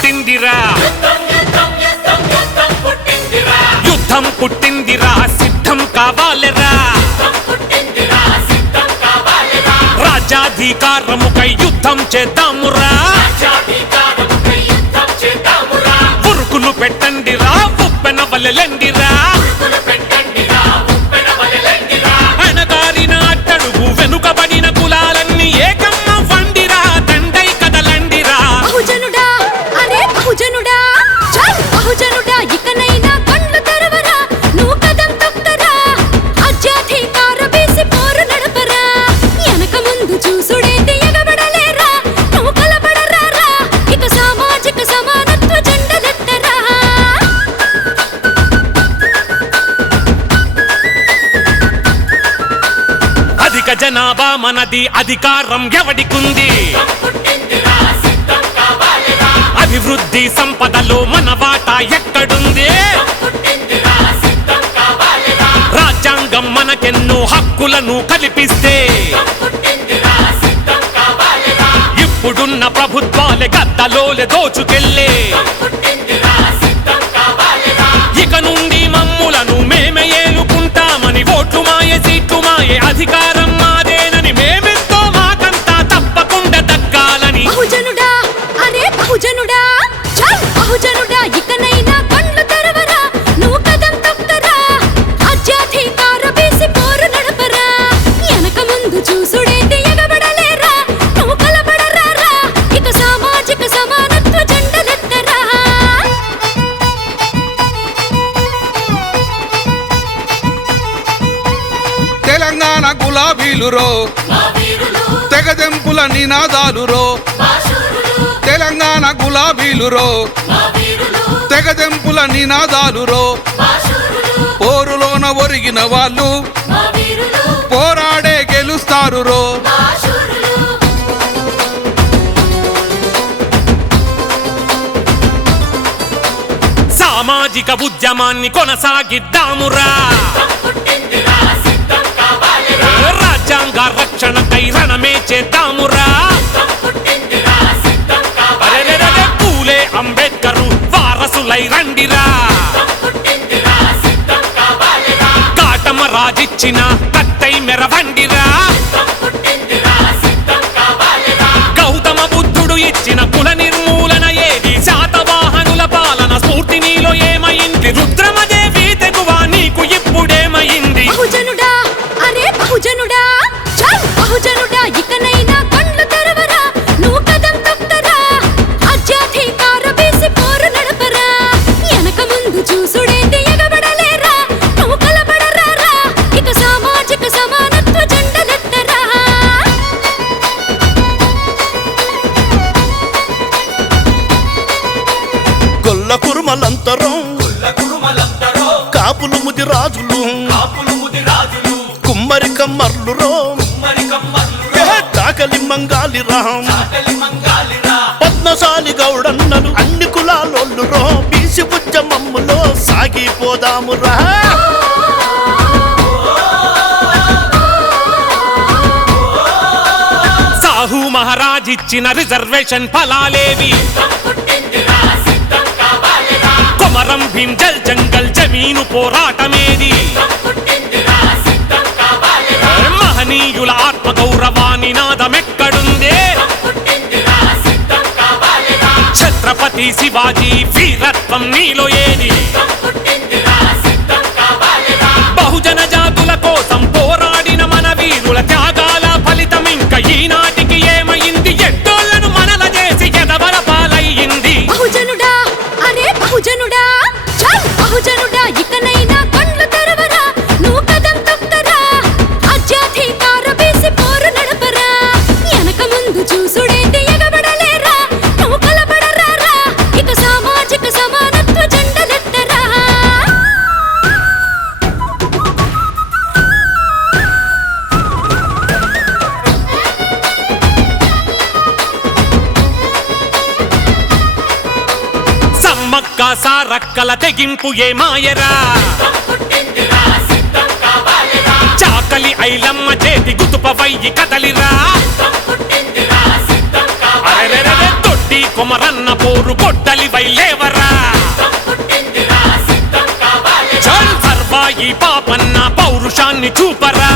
పుట్టిందిరా యుద్ధం పుట్టిందిరా సిద్ధం కావాలిరా రాజ్యాధికారముకై యుద్ధం చేద్దామురా ఉరుకులు పెట్టండిరా ఉప్పెన వలెలండిరా అణగారిన అట్టడుగు వెనుకబడిన కులాలన్నీ ఏకమ్మ వండిరా దండై కదలండిరా బహుజనుడా అరే బహుజనుడా చల్ బహుజనుడా ఇకనైనా కళ్ళు తెరవరా నువ్వు కదం తొక్కరా అత్యాధికార బీసి పోరు నడపరా వెనక ముందు చూసుడేంటి ఎగబడలేరా నువ్వు కలబడరారా ఇక సామాజిక సమానత్వ జెండలెత్తరా అధిక జనాభా మనది అధికారం ఎవడికుంది అభివృద్ధి సంపదలో మన వాటా ఎక్కడుంది రాజ్యాంగం మనకెన్నో హక్కులను కల్పిస్తే ఇప్పుడున్న ప్రభుత్వాలే గద్దలోలే దోచుకెళ్ళే ఇక నుండి మమ్ములను మేమే ఏలుకుంటామని ఓట్లు మాయే సీట్లు మాయే అధికారం మాదేనని మేమెంతో మాకంతా తప్పకుండా దక్కాలని బహుజనుడా అరే బహుజనుడా చల్ బహుజనుడా ఇకనైనా కళ్ళు తెరవరా నువ్వు కదం తొక్కరా అత్యాధికార బీసి పోరు నడపరా వెనక ముందు చూసుడేంటి ఎగబడలేరా నువ్వు కలబడరారా ఇక సామాజిక సమానత్వ జెండలెత్తరా తెలంగాణ గులాబీలురో తెగదెంపుల నినాదాలురో తెలంగాణ గులాబీలురో తెగదెంపుల నినాదాలురో పోరులోన ఒరిగిన వాళ్ళు పోరాడే గెలుస్తారురో సామాజిక ఉద్యమాన్ని కొనసాగిద్దామురా రాజ్యాంగ రక్షణకై రణమే చేద్దామురా అరెరెరెరె పూలే అంబేద్కరు వారసులై రండిరా కాటమ రాజిచ్చిన కట్టై మెరవండిరా గౌతమ బుద్ధుడు ఇచ్చిన కుల నిర్మూలన ఏది శాతవాహనుల పాలన స్ఫూర్తి నీలో ఏమైంది రుద్రమదేవి తెగువ నీకు ఇప్పుడేమైంది బహుజనుడా అరే బహుజనుడా చల్ బహుజనుడా ఇకనైనా కళ్ళు తెరవరా నువ్వు కదం తొక్కరా అత్యాధికార బీసి పోరు నడపరా వెనక ముందు చూసుడేంటి ఎగబడలేరా నువ్వు కలబడరారా ఇక సామాజిక సమానత్వ జెండలెత్తరా గొల్ల కురుమలంతరం కాపులు ముది రాజులు కుమ్మరి కమ్మర్లురో కాకలి మంగాలి రాం పద్మశాలి గౌడన్నలు అన్ని కులాలోళ్ళురో బీసి ఉద్యమమ్ములో సాగిపోదామురా సాహు మహారాజ్ ఇచ్చిన రిజర్వేషన్ ఫలాలేవి కొమరం భీం జల్ జంగల్ జమీను పోరాటమేది మహనీయుల ఆత్మ గౌరవాన్ని నాదమెక్కడుందే ఛత్రపతి శివాజీ వీరత్వం నీలో ఏది బహుజన జాతుల కోసం పోరాడిన మన వీరుల త్యాగాల ఫలితం ఇంకా ఈనాటికి ఏమైంది ఎట్టోళ్లను మనల చేసి ఎదవల పాలయ్యింది బహుజనుడా అరే బహుజనుడా చల్ బహుజనుడా ఇకనైనా కళ్ళు తెరవరా నువ్వు కదం తొక్కరా అత్యాధికార బీసి పోరు నడపరా వెనక ముందు చూసుడేంటి ఎగబడలేరా నువ్వు కలబడరారా ఇక సామాజిక సమానత్వ జెండలెత్తరా సమ్మక్క సారక్కల తెగింపు ఏమాయరా చాకలి ఐలమ్మ చేతి గుతుపవయ్యి కదలిరా అరెరెరెరె తొట్టి కొమరన్న పోరు కొట్టలి గద్దెపై లేవరా చల్ సర్వాయి పాపన్న పౌరుషాన్ని చూపరా